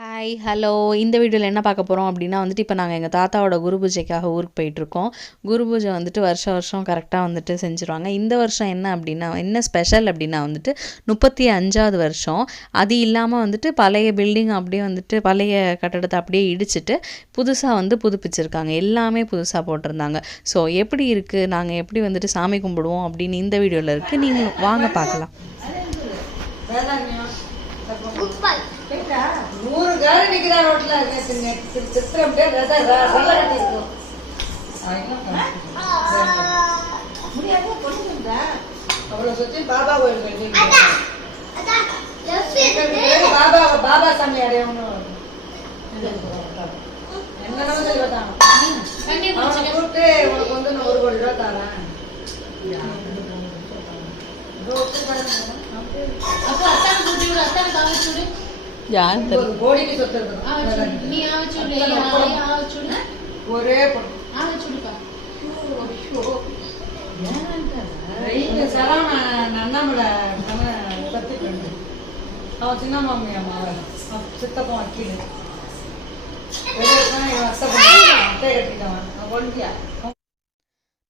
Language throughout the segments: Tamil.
ஹாய் ஹலோ இந்த வீடியோவில் என்ன பார்க்க போகிறோம் அப்படின்னா வந்துட்டு இப்போ நாங்கள் எங்கள் தாத்தாவோட குரு பூஜைக்காக ஊருக்கு போயிட்டுருக்கோம் குரு பூஜை வந்துட்டு வருஷம் வருஷம் கரெக்டாக வந்துட்டு செஞ்சுருவாங்க. இந்த வருஷம் என்ன அப்படின்னா என்ன ஸ்பெஷல் அப்படின்னா வந்துட்டு முப்பத்தி அஞ்சாவது வருஷம். அது இல்லாமல் வந்துட்டு பழைய பில்டிங் அப்படியே வந்துட்டு பழைய கட்டடத்தை அப்படியே இடிச்சிட்டு புதுசாக வந்து புதுப்பிச்சிருக்காங்க. எல்லாமே புதுசாக போட்டிருந்தாங்க. ஸோ எப்படி இருக்குது நாங்கள் எப்படி வந்துட்டு சாமி கும்பிடுவோம் அப்படின்னு இந்த வீடியோவில் இருக்குது நீங்கள் வாங்க பார்க்கலாம். காரு நிக்கிறா ரோட்ல சித்திரம் பேர் கொண்டு வந்தா. அவ்வளவு சுத்தி பாபா கோயில் பேரு பாபா பாபா சாமி அடையணும் என்ன நம்ம சொல்லிட்டாங்க அவனை கூப்பிட்டு உனக்கு வந்து நான் ஒரு கோடி ரூபா தரேன். ஒரு கோடிக்கு சொத்து இருக்குது ஒரே அவன் சின்ன மாமி அம்மா சித்தப்பன் வக்கீல் அத்தை கட்டிட்டவன் அவன் ஒண்டியா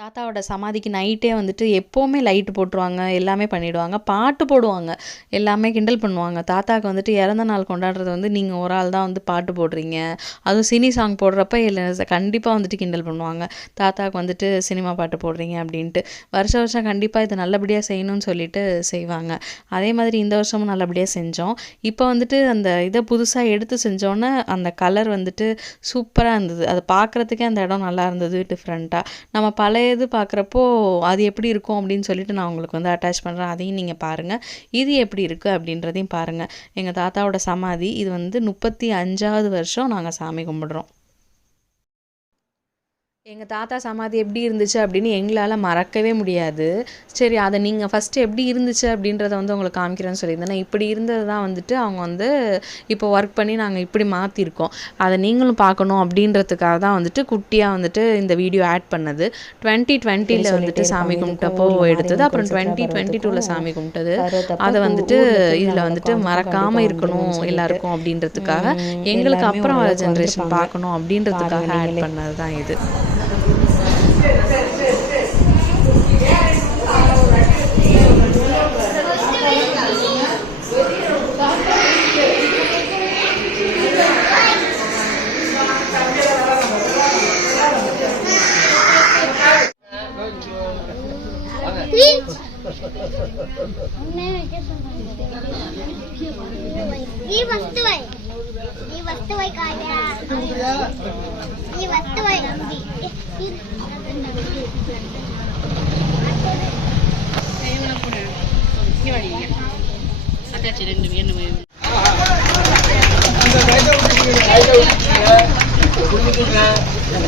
தாத்தாவோட சமாதிக்கு நைட்டே வந்துட்டு எப்போவுமே லைட்டு போட்டுருவாங்க எல்லாமே பண்ணிவிடுவாங்க பாட்டு போடுவாங்க எல்லாமே கிண்டல் பண்ணுவாங்க. தாத்தாவுக்கு வந்துட்டு இறந்த நாள் கொண்டாடுறது வந்து நீங்கள் ஒரு ஆள் தான் வந்து பாட்டு போடுறீங்க. அதுவும் சினி சாங் போடுறப்ப இல்லை கண்டிப்பாக வந்துட்டு கிண்டல் பண்ணுவாங்க. தாத்தாவுக்கு வந்துட்டு சினிமா பாட்டு போடுறீங்க அப்படின்ட்டு. வருஷம் வருஷம் கண்டிப்பாக இது நல்லபடியாக செய்யணும்னு சொல்லிட்டு செய்வாங்க. அதே மாதிரி இந்த வருஷமும் நல்லபடியாக செஞ்சோம். இப்போ வந்துட்டு அந்த இதை புதுசாக எடுத்து செஞ்சோன்னே அந்த கலர் வந்துட்டு சூப்பராக இருந்தது. அதை பார்க்குறதுக்கே அந்த இடம் நல்லா இருந்தது டிஃப்ரெண்ட்டாக நம்ம பழைய இது பார்க்குறப்போ அது எப்படி இருக்கும் அப்படின்னு சொல்லிட்டு நான் உங்களுக்கு வந்து அட்டாச் பண்ணுறேன் அதையும் நீங்கள் பாருங்கள் இது எப்படி இருக்குது அப்படின்றதையும் பாருங்கள் எங்கள் தாத்தாவோட சமாதி இது வந்து முப்பத்தி அஞ்சாவது வருஷம் நாங்கள் சாமி கும்பிடுறோம். எங்கள் தாத்தா சமாதி எப்படி இருந்துச்சு அப்படின்னு எங்களால் மறக்கவே முடியாது. சரி அதை நீங்கள் ஃபஸ்ட்டு எப்படி இருந்துச்சு அப்படின்றத வந்து உங்களுக்கு காமிக்கிறேன்னு சொல்லியிருந்தேன். இப்படி இருந்தது தான் வந்துட்டு அவங்க வந்து இப்போ ஒர்க் பண்ணி நாங்கள் இப்படி மாற்றிருக்கோம் அதை நீங்களும் பார்க்கணும் அப்படின்றதுக்காக தான் வந்துட்டு குட்டியாக வந்துட்டு இந்த வீடியோ ஆட் பண்ணது. டுவெண்ட்டி டுவெண்ட்டியில் வந்துட்டு சாமி கும்பிட்டப்போ எடுத்தது. அப்புறம் டுவெண்ட்டி டுவெண்ட்டி டூவில் சாமி கும்பிட்டது. அதை வந்துட்டு இதில் வந்துட்டு மறக்காமல் இருக்கணும் எல்லாருக்கும் அப்படின்றதுக்காக. எங்களுக்கு அப்புறம் வர ஜென்ரேஷன் பார்க்கணும் அப்படின்றதுக்காக ஆட் பண்ணது தான் இது. ఈ వస్తువై ఈ వస్తువై కావ్యా ఈ వస్తువై அட்டாச்சி ரெண்டு வேணும்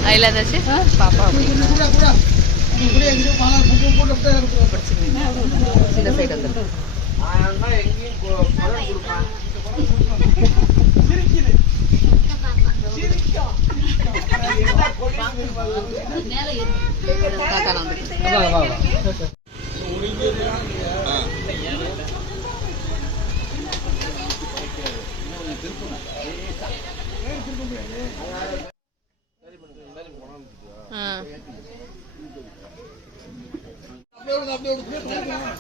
அதில் அதாச்சு பாப்பா சில சைடு வந்துடும் திருப்பி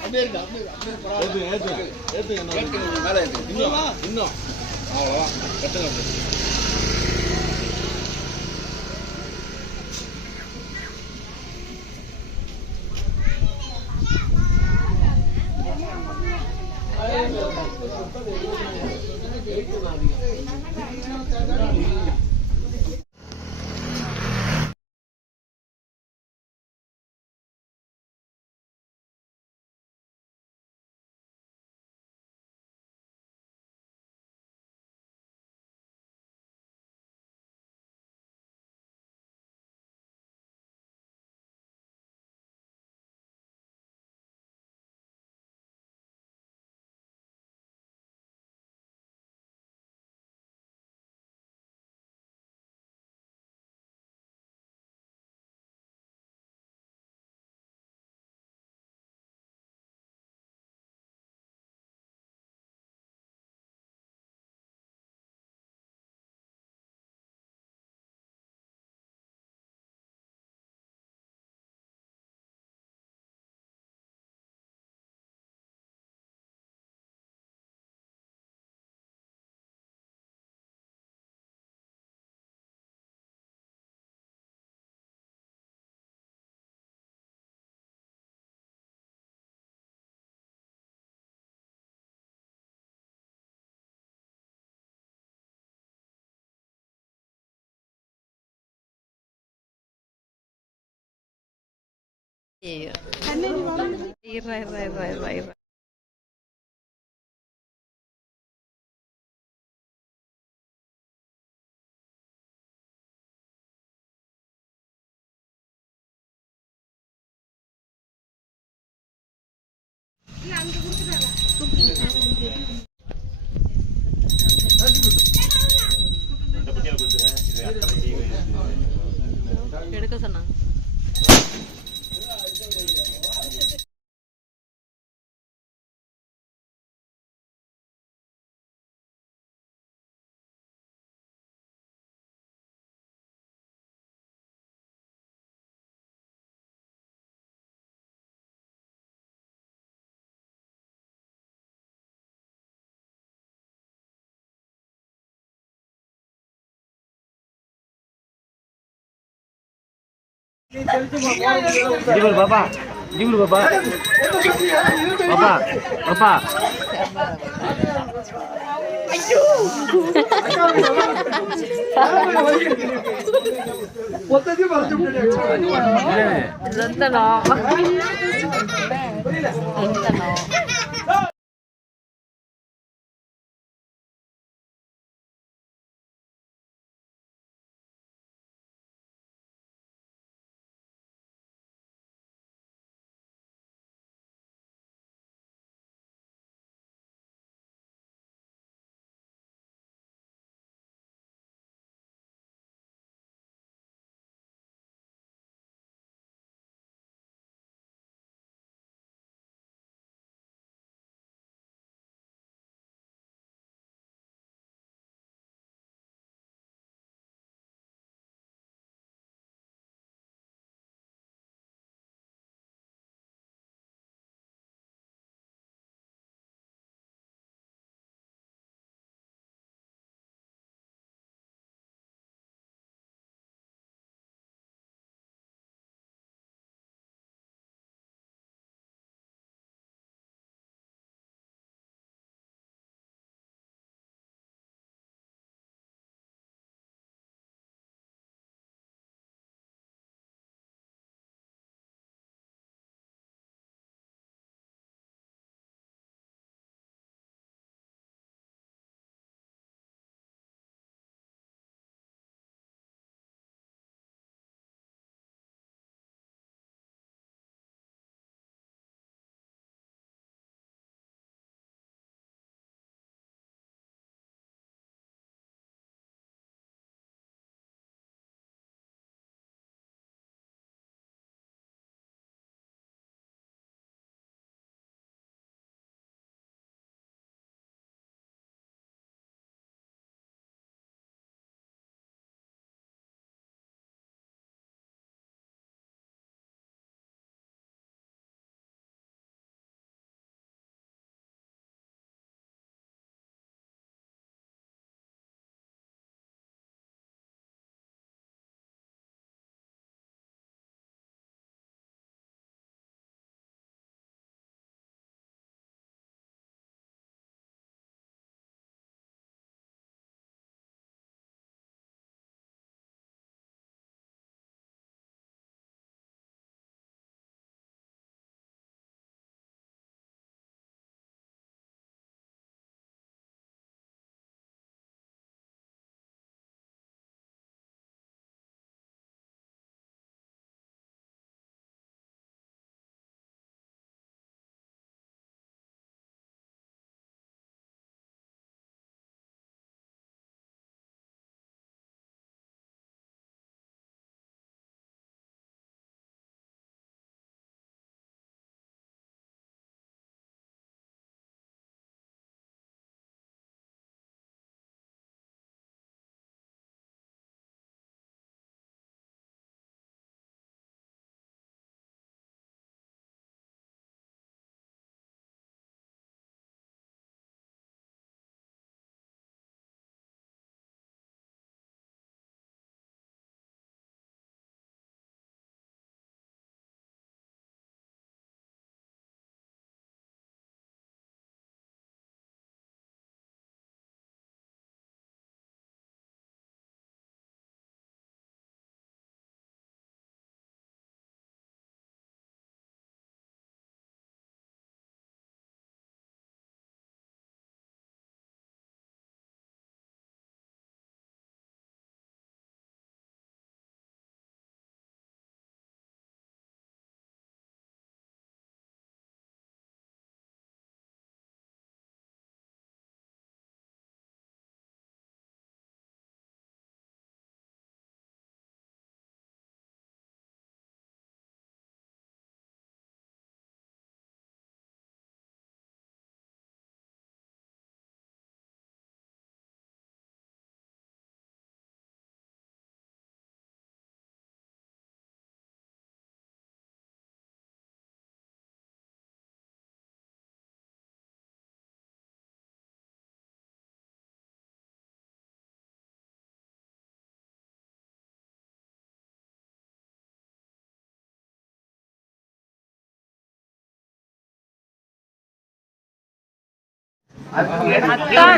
வந்து இன்னும் அவ்வளோதான் கட்டுங்க. Irra, irra, irra, irra, irra. Jibul bapak, jibul bapak, bapak, bapak. சொந்தனோ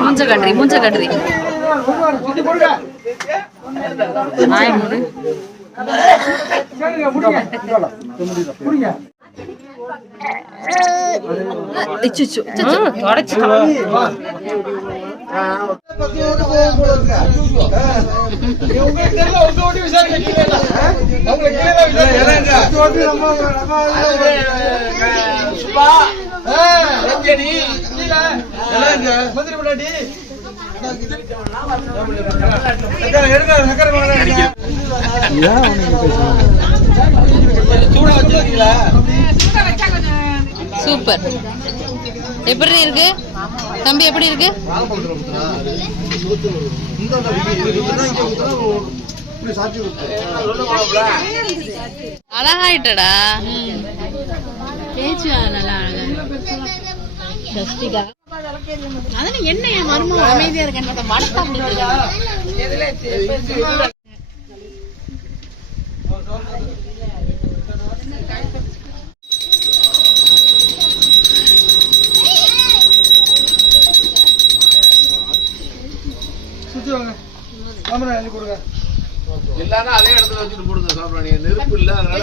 மூஞ்ச கட்ரி மூஞ்ச கட்ரி நாய் மூடு. சூப்பர். எப்படி இருக்கு? தம்பி எப்படி இருக்கு? அழகாயிட்டடா. பேச்சு நல்லா அழகா அதனால என்ன என் மருமக அமைதியா இருக்கேன் மடத்தா எல்லாரும் அதே இடத்துல வச்சுட்டு போடுங்க சாப்பிடுறாங்க நெருப்பு இல்ல அதனால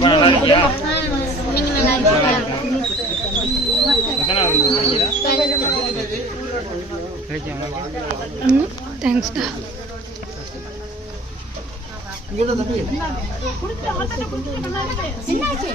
வளைய நீங்க நல்லா இருக்கீங்களா? Terima kasih.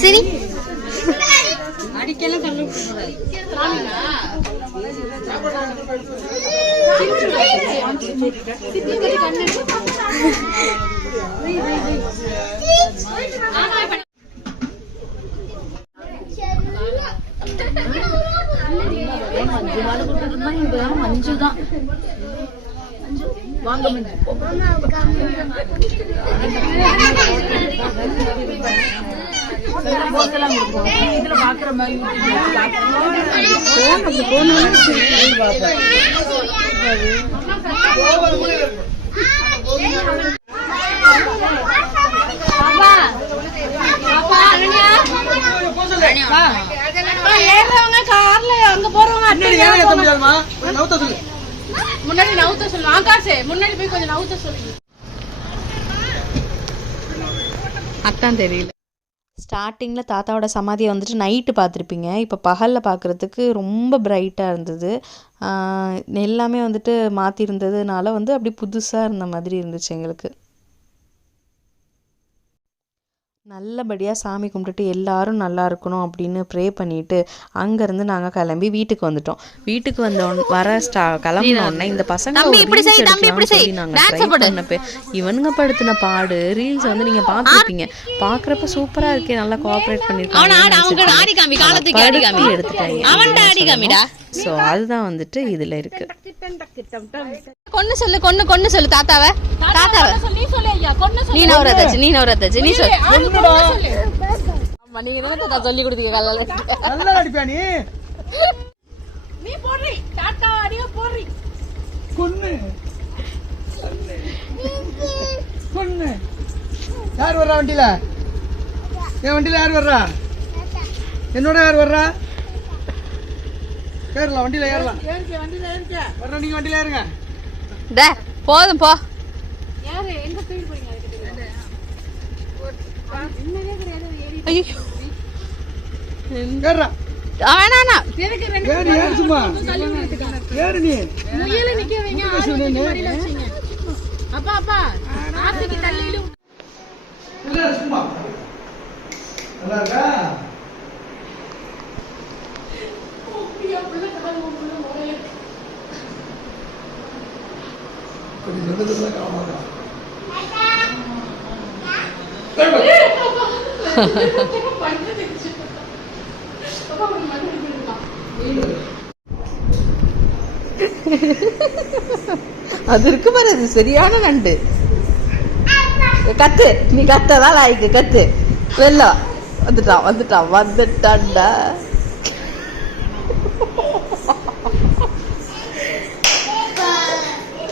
சரி. அடிக்கலாம் சொல்ல மஞ்சு தான் கார்ல அங்க போறவங்க முன்னாடி நவுத்த சொல்லு. ஆகாசே முன்னாடி போய் கொஞ்சம் நவுத்த சொல்லு. அதான் தெரியல. ஸ்டார்டிங்கில் தாத்தாவோட சமாதியை வந்துட்டு நைட்டு பார்த்துருப்பீங்க. இப்போ பகலில் பார்க்குறதுக்கு ரொம்ப பிரைட்டாக இருந்தது. எல்லாமே வந்துட்டு மாற்றிருந்ததுனால வந்து அப்படி புதுசாக இருந்த மாதிரி இருந்துச்சு எங்களுக்கு. நல்லபடியாக சாமி கும்பிட்டுட்டு எல்லாரும் நல்லா இருக்கணும் அப்படின்னு ப்ரே பண்ணிட்டு அங்கேருந்து நாங்கள் கிளம்பி வீட்டுக்கு வந்துட்டோம். வீட்டுக்கு வந்த வர ஸ்டா கிளம்பின உடனே இந்த பசங்க இவனுங்க படுத்தின பாடு ரீல்ஸ் வந்து நீங்க பார்த்துருப்பீங்க. பார்க்கறப்ப சூப்பரா இருக்கே நல்லா கோஆபரேட் காமி. எடுத்துட்டாங்க. ஸோ அதுதான் வந்துட்டு இதுல இருக்கு. கொன்னு சொல்லு கொன்னு கொன்னு சொல்லு தாத்தாவ. தாத்தாவ. நீ சொல்லு ஐயா கொன்னு நீ நவரத்தாச்சு நீ நவரத்தாச்சு நீ சொல்லு. நீங்க தாத்தா சொல்லி. கொடுத்தீங்க கல்லால நல்லா அடிப்பா நீ? நீ போடுறி டாட்டா அடியோ போடுறி. கொன்னு. கொன்னு. யார் வர்றா வண்டியில? என் வண்டியில யார் வர்றா? என்னோட யார் வர்றா? ஏறலாம். வண்டியில ஏறலாம் வர்றா நீங்க வண்டியில ஏறுங்க. டே போதும் போ. யாரு எங்க தூக்கி போறீங்க ஐயோ. ஏறுறா. வேணாண்ணா எதுக்கு ரெண்டு ஏறு ஏறு சும்மா ஏறு நீ முயல நிக்க வைங்க ஆறு தூக்கி மடியில வச்சீங்க அப்பா அப்பா ஆத்துக்கு தள்ளிடு ஏறு சும்மா நல்லா இருக்கா அது இருக்கு பாரு அது சரியான நண்டு. கத்து நீ கத்ததான் லாய்க்கு கத்து. வெள்ளம் வந்துட்டான் வந்துட்டான் வந்துட்டான்டா.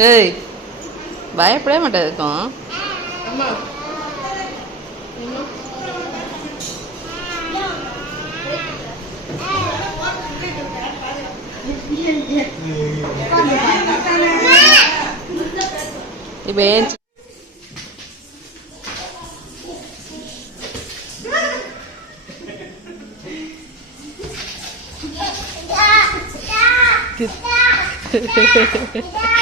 ஏய் பயப்படவே மாட்டேன் இருக்கும் இப்போ ஏஞ்சி வா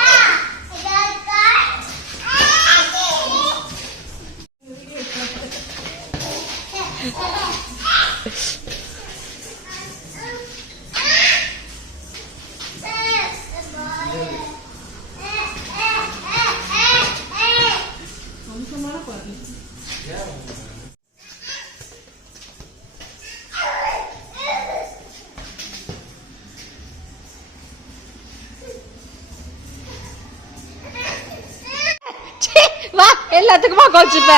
வச்சுப்ப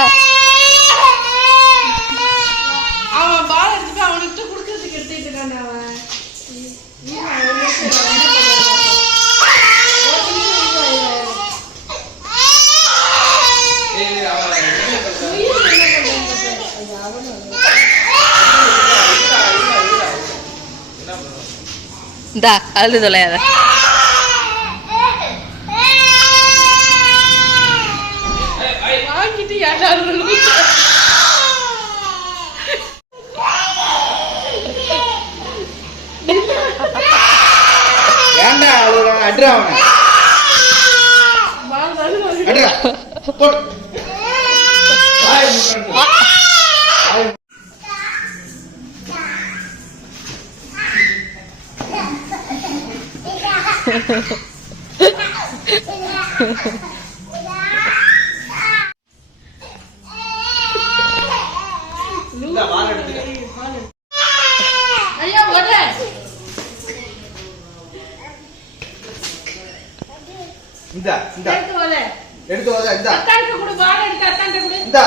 அவன் பால் எடுத்துட்டு அவனுக்கு கொடுக்கறதுக்கு எடுத்துட்டு இருக்கான அவன் Da. அட்ரா அவனை அட்ரா போடு வாய் மூடுறா. இந்த வால் எடுத்துக்க இந்த இந்த எடுத்து வர இந்த இந்த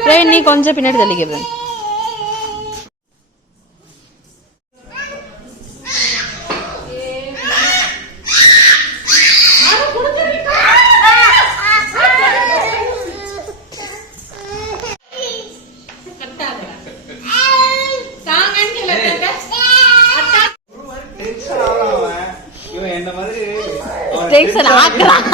பிரவீன் நீ கொஞ்சம் பின்னாடி தள்ளிக்கிறது டென்ஷன் ஆகலாம் அவன் இவன் என்ன மாதிரி அவன் டென்ஷன் ஆக்குறான்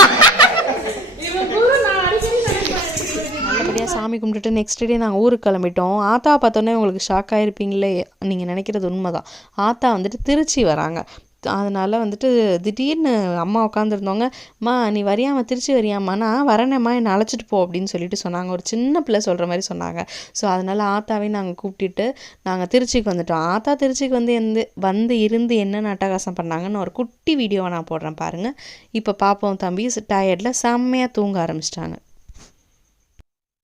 நல்லபடியாக சாமி கும்பிட்டுட்டு நெக்ஸ்ட் டே நாங்கள் ஊருக்கு கிளம்பிட்டோம். ஆத்தா பார்த்தோன்னே உங்களுக்கு ஷாக் ஆகிருப்பீங்களே நீங்கள் நினைக்கிறது உண்மைதான். ஆத்தா வந்துட்டு திருச்சி வராங்க. அதனால் வந்துட்டு திடீர்னு அம்மா உட்காந்துருந்தவங்க அம்மா நீ வரியாம்மா திருச்சி வரியாம்மா நான் வரேனேம்மா என்னை அழைச்சிட்டு போ அப்படின்னு சொல்லிட்டு சொன்னாங்க. ஒரு சின்ன பிள்ளை சொல்கிற மாதிரி சொன்னாங்க. ஸோ அதனால் ஆத்தாவையும் நாங்கள் கூப்பிட்டுட்டு நாங்கள் திருச்சிக்கு வந்துட்டோம். ஆத்தா திருச்சிக்கு வந்து எந்த வந்து இருந்து என்ன அட்டகாசம் பண்ணாங்கன்னு ஒரு குட்டி வீடியோவை நான் போடுறேன் பாருங்கள் இப்போ பார்ப்போம் தம்பி டயர்டில் செம்மையாக தூங்க ஆரம்பிச்சிட்டாங்க.